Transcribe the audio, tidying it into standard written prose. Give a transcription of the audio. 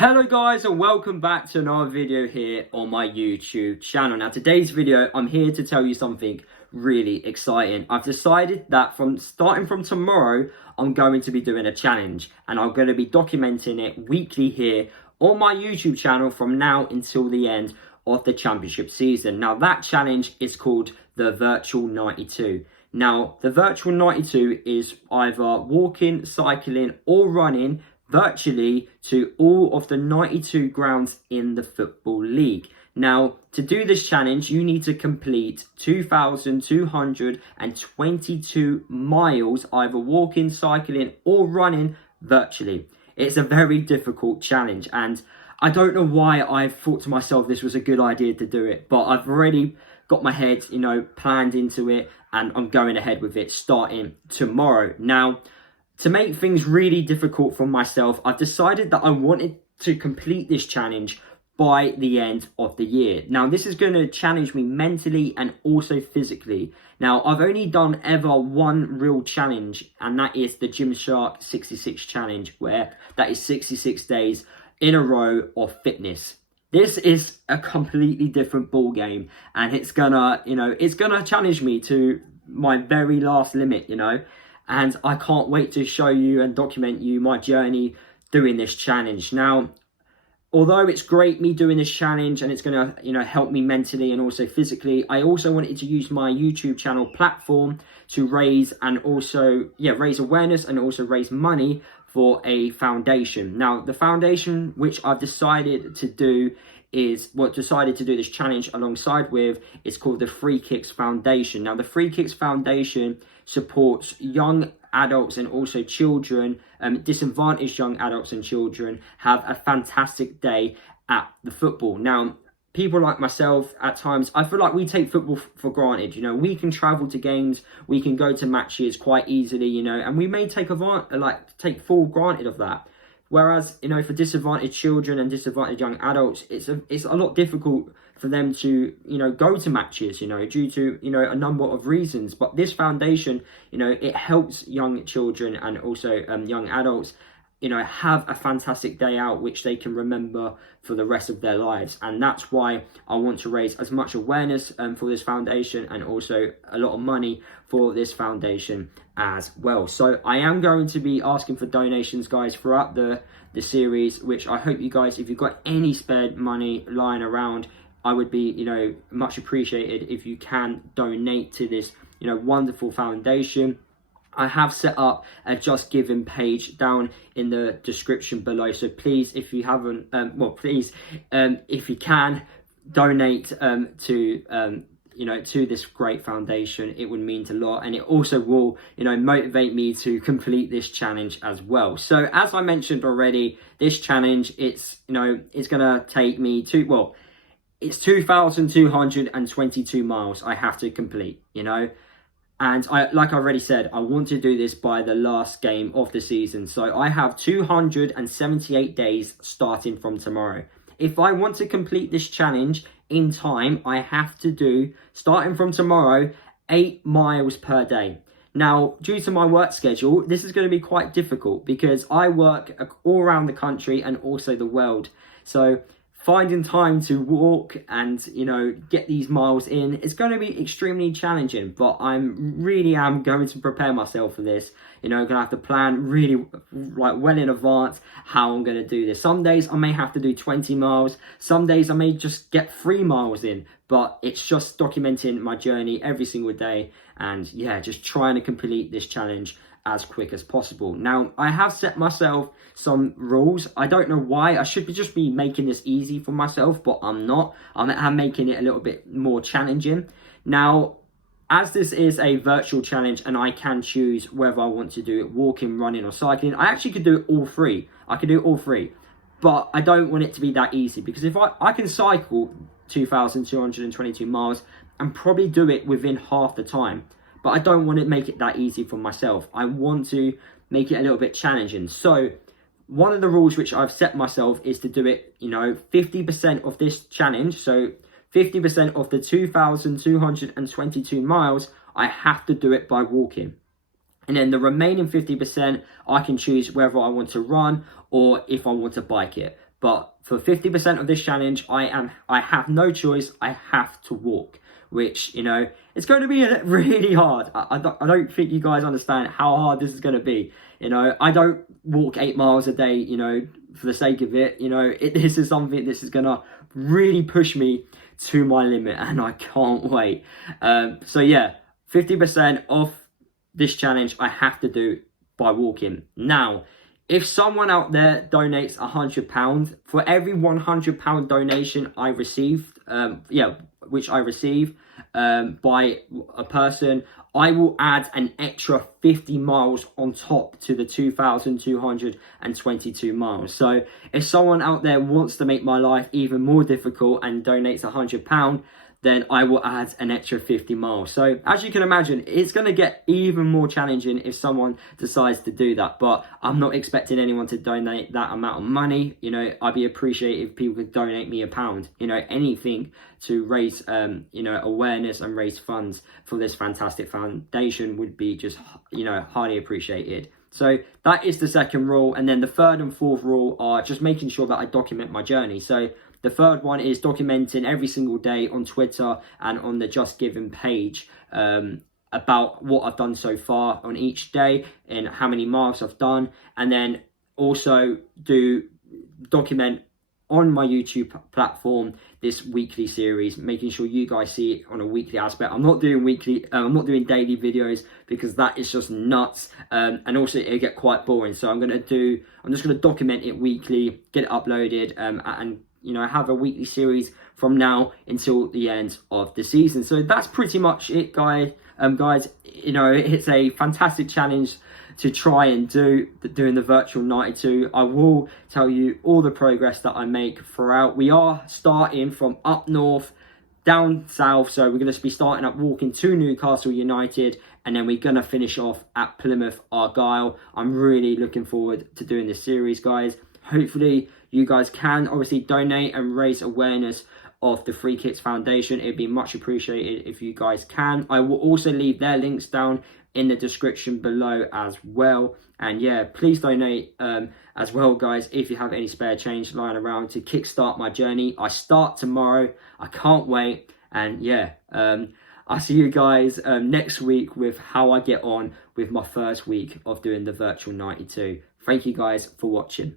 Hello guys, and welcome back to another video here on my YouTube channel. Now today's video, I'm here to tell you something really exciting. I've decided that starting from tomorrow, I'm going to be doing a challenge, and I'm going to be documenting it weekly here on my YouTube channel from now until the end of the championship season. Now that challenge is called the Virtual 92. Now the Virtual 92 is either walking, cycling or running virtually to all of the 92 grounds in the Football League. Now, to do this challenge, you need to complete 2,222 miles, either walking, cycling, or running virtually. It's a very difficult challenge, and I don't know why I thought to myself this was a good idea to do it, but I've already got my head, planned into it, and I'm going ahead with it starting tomorrow. Now, to make things really difficult for myself, I've decided that I wanted to complete this challenge by the end of the year. Now, this is going to challenge me mentally and also physically. Now, I've only done ever one real challenge, and that is the Gymshark 66 challenge, where that is 66 days in a row of fitness. This is a completely different ball game, and it's gonna challenge me to my very last limit, and I can't wait to show you and document you my journey doing this challenge. Now, although it's great me doing this challenge and it's going to, help me mentally and also physically, I also wanted to use my YouTube channel platform to raise awareness and also raise money for a foundation. Now, the foundation which I've decided to do this challenge alongside with is called the Free Kicks Foundation. Now, the Free Kicks Foundation supports young adults and also children, disadvantaged young adults and children, have a fantastic day at the football. Now, people like myself, at times, I feel like we take football for granted. We can travel to games, we can go to matches quite easily, and we may take full granted of that. Whereas, for disadvantaged children and disadvantaged young adults, it's a lot difficult for them to, go to matches, due to, a number of reasons. But this foundation, it helps young children and also young adults, have a fantastic day out, which they can remember for the rest of their lives. And that's why I want to raise as much awareness for this foundation, and also a lot of money for this foundation as well. So I am going to be asking for donations, guys, throughout the series, which I hope you guys, if you've got any spare money lying around, I would be, much appreciated if you can donate to this, wonderful foundation. I have set up a Just Giving page down in the description below. So please, if you haven't, if you can, donate to this great foundation. It would mean a lot, and it also will, motivate me to complete this challenge as well. So as I mentioned already, this challenge, it's gonna take me it's 2,222 miles I have to complete, And like I already said, I want to do this by the last game of the season. So I have 278 days starting from tomorrow. If I want to complete this challenge in time, I have to do, starting from tomorrow, 8 miles per day. Now, due to my work schedule, this is going to be quite difficult because I work all around the country and also the world. So finding time to walk and, get these miles in, it's going to be extremely challenging, but I am going to prepare myself for this. Going to have to plan really well in advance how I'm going to do this. Some days I may have to do 20 miles. Some days I may just get 3 miles in, but it's just documenting my journey every single day. And just trying to complete this challenge as quick as possible. Now, I have set myself some rules. I don't know why. I should just be making this easy for myself, but I'm not. I'm making it a little bit more challenging. Now, as this is a virtual challenge and I can choose whether I want to do it walking, running or cycling, I actually could do all three. But I don't want it to be that easy, because if I can cycle 2,222 miles and probably do it within half the time. But I don't want to make it that easy for myself. I want to make it a little bit challenging. So one of the rules which I've set myself is to do it, 50% of this challenge. So 50% of the 2,222 miles, I have to do it by walking. And then the remaining 50%, I can choose whether I want to run or if I want to bike it. But for 50% of this challenge, I have no choice. I have to walk, which, you know, it's going to be really hard. I don't think you guys understand how hard this is going to be. You know, I don't walk 8 miles a day, you know, for the sake of it. You know, this is something, this is going to really push me to my limit, and I can't wait. So yeah, 50% of this challenge I have to do by walking. Now, if someone out there donates £100, for every £100 donation I received, which I receive by a person, I will add an extra 50 miles on top to the 2,222 miles. So if someone out there wants to make my life even more difficult and donates £100, then I will add an extra 50 miles. So as you can imagine, it's going to get even more challenging if someone decides to do that. But I'm not expecting anyone to donate that amount of money. You know, I'd be appreciative if people could donate me £1. You know, anything to raise, you know, awareness and raise funds for this fantastic foundation would be just, you know, highly appreciated. So that is the second rule. And then the third and fourth rule are just making sure that I document my journey. So the third one is documenting every single day on Twitter and on the Just Giving page about what I've done so far on each day and how many miles I've done. And then also document on my YouTube platform this weekly series, making sure you guys see it on a weekly aspect. I'm not doing I'm not doing daily videos because that is just nuts, and also it'll get quite boring. So I'm just gonna document it weekly, get it uploaded, and you know, have a weekly series from now until the end of the season. So that's pretty much it, guys. You know, it's a fantastic challenge to try and doing the virtual 92. I will tell you all the progress that I make throughout. We are starting from up north down south, so we're going to be starting at walking to Newcastle United, and then we're going to finish off at Plymouth Argyle. I'm really looking forward to doing this series, guys. Hopefully you guys can obviously donate and raise awareness of the Free Kicks Foundation. It'd be much appreciated if you guys can. I will also leave their links down in the description below as well. And yeah, please donate as well, guys, if you have any spare change lying around to kickstart my journey. I start tomorrow. I can't wait. And yeah, I'll see you guys next week with how I get on with my first week of doing the virtual 92. Thank you guys for watching.